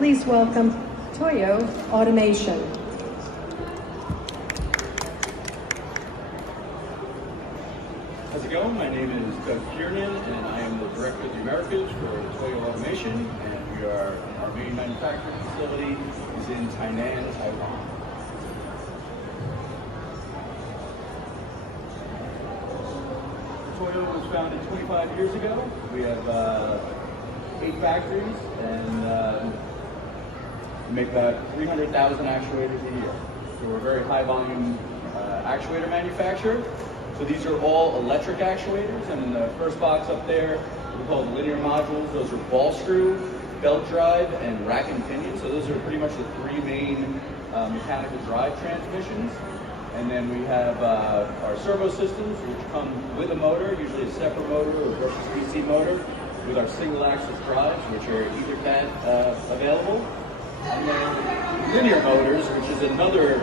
please welcome Toyo Automation. How's it going? My name is Kiernan, and I am the Director of the Americas for Toyo Automation, and our main manufacturing facility is in Tainan, Taiwan. Toyo was founded 25 years ago. We have 8 factories, and we make about 300,000 actuators a year. So we're a very high volume actuator manufacturer. So these are all electric actuators, and in the first box up there, we call them linear modules. Those are ball screw, belt drive, and rack and pinion. So those are pretty much the 3 main mechanical drive transmissions. And then we have our servo systems, which come with a motor, usually a separate motor or versus DC motor, with our single axis drives, which are either cat available. And then linear motors, which is another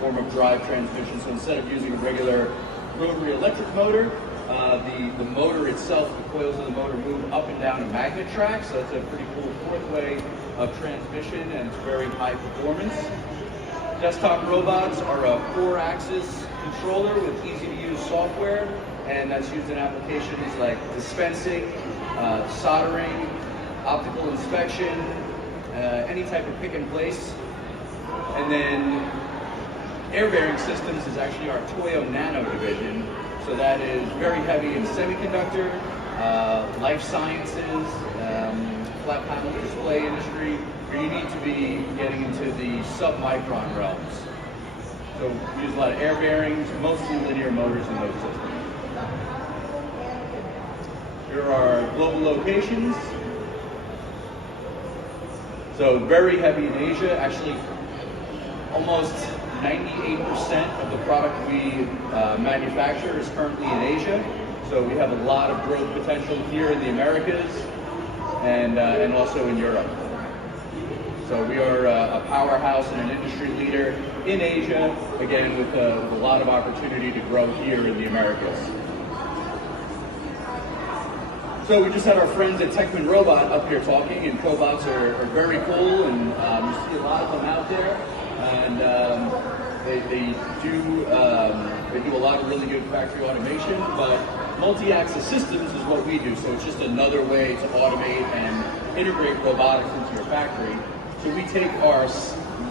form of drive transmission. So instead of using a regular rotary electric motor, the motor itself, the coils of the motor move up and down a magnet track. So it's a pretty cool 4th way of transmission, and it's very high performance. Desktop robots are a 4-axis controller with easy-to-use software, and that's used in applications like dispensing, soldering, optical inspection, any type of pick and place. And then air bearing systems is actually our Toyo Nano division. So that is very heavy in semiconductor, life sciences, flat panel display industry, where you need to be getting into the sub-micron realms. So we use a lot of air bearings, mostly linear motors in those systems. Here are our global locations. So very heavy in Asia. Actually, almost 98% of the product we manufacture is currently in Asia. So we have a lot of growth potential here in the Americas and also in Europe. So we are a powerhouse and an industry leader in Asia, again with a lot of opportunity to grow here in the Americas. So we just had our friends at Techman Robot up here talking, and cobots are very cool, and you see a lot of them out there, and they do a lot of really good factory automation, but multi-axis systems is what we do. So it's just another way to automate and integrate robotics into your factory. So we take our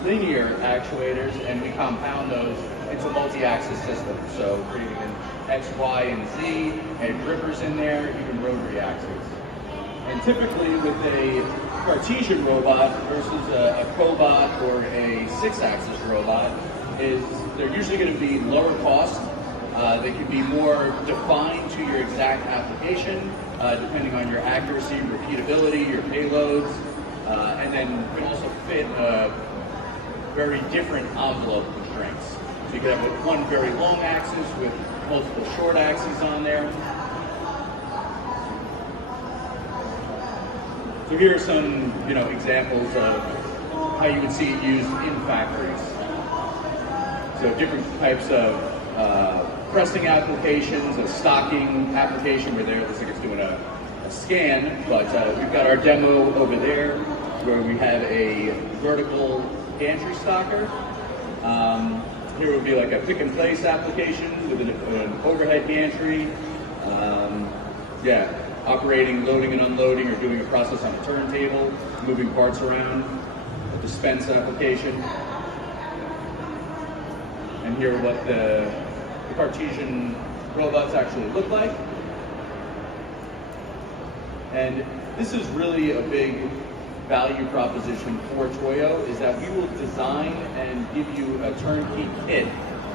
linear actuators and we compound those into multi-axis systems. So creating an X, Y, and Z, and grippers in there, even rotary axes. And typically with a Cartesian robot versus a cobot or a 6-axis robot, they're usually going to be lower cost. They can be more defined to your exact application, depending on your accuracy, repeatability, your payloads, and then you can also fit very different envelope constraints. So you could have one very long axis with multiple short axes on there. So here are some, examples of how you would see it used in factories. So different types of pressing applications, a stocking application where it looks like it's doing a scan, but we've got our demo over there where we have a vertical gantry stocker. Here would be like a pick and place application with an overhead gantry. Operating, loading and unloading, or doing a process on a turntable, moving parts around. A dispense application. And here are what the Cartesian robots actually look like. And this is really a big value proposition for Toyo, is that we will design and give you a turnkey kit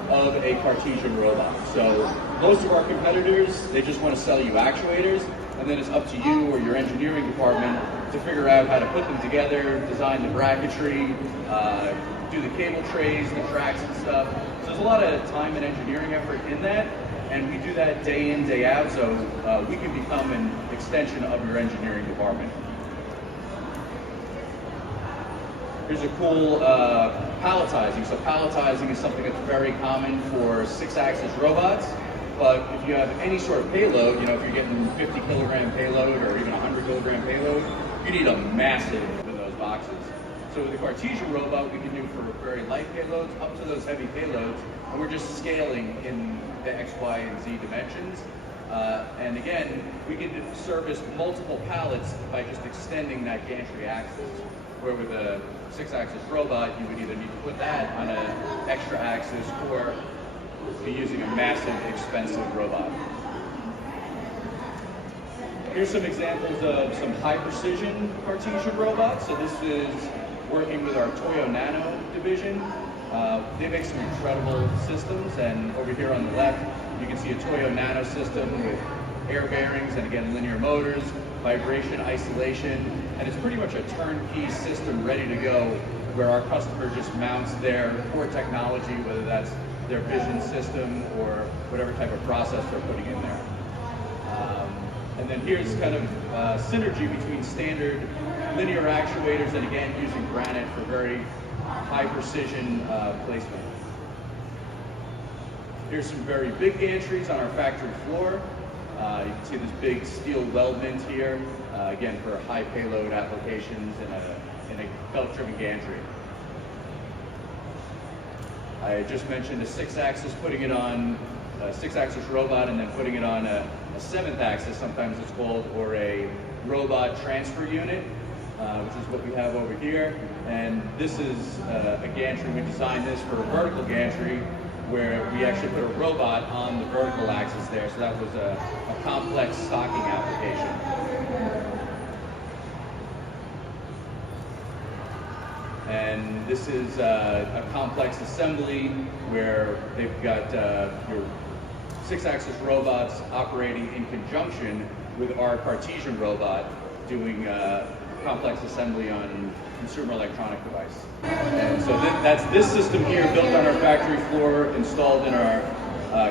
of a Cartesian robot. So most of our competitors, they just want to sell you actuators, and then it's up to you or your engineering department to figure out how to put them together, design the bracketry, do the cable trays, the tracks and stuff. So there's a lot of time and engineering effort in that, and we do that day in, day out, so we can become an extension of your engineering department. Here's a cool palletizing. So palletizing is something that's very common for 6-axis robots, but if you have any sort of payload, if you're getting 50 kilogram payload or even 100 kilogram payload, you need a massive of those boxes. So with the Cartesian robot, we can do for very light payloads up to those heavy payloads, and we're just scaling in the X, Y, and Z dimensions. And again, we can service multiple pallets by just extending that gantry axis, where with a 6-axis robot, you would either need to put that on an extra axis or be using a massive, expensive robot. Here's some examples of some high-precision Cartesian robots. So this is working with our Toyo Nano division. They make some incredible systems, and over here on the left, you can see a Toyo Nano system with air bearings and again linear motors, vibration isolation, and it's pretty much a turnkey system ready to go where our customer just mounts their core technology, whether that's their vision system or whatever type of process they're putting in there. And then here's kind of synergy between standard linear actuators and again using granite for very high precision placement. Here's some very big gantries on our factory floor. You can see this big steel weldment here, again for high payload applications in a belt-driven gantry. I just mentioned a 6-axis, putting it on a 6-axis robot and then putting it on a 7th axis, sometimes it's called, or a robot transfer unit, which is what we have over here. And this is a gantry. We designed this for a vertical gantry where we actually put a robot on the vertical axis there. So that was a complex stocking application. And this is a complex assembly where they've got your 6-axis robots operating in conjunction with our Cartesian robot doing complex assembly on consumer electronic device. And so that's this system here built on our factory floor, installed in our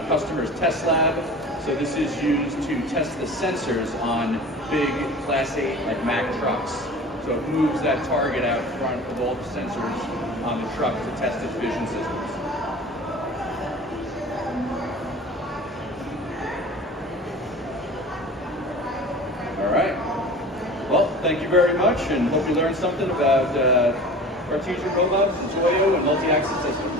customer's test lab. So this is used to test the sensors on big Class 8 and Mack trucks. So it moves that target out in front of all the sensors on the truck to test its vision systems. All right. Well, thank you very much, and hope you learned something about Cartesian robots and Toyo and multi-axis systems.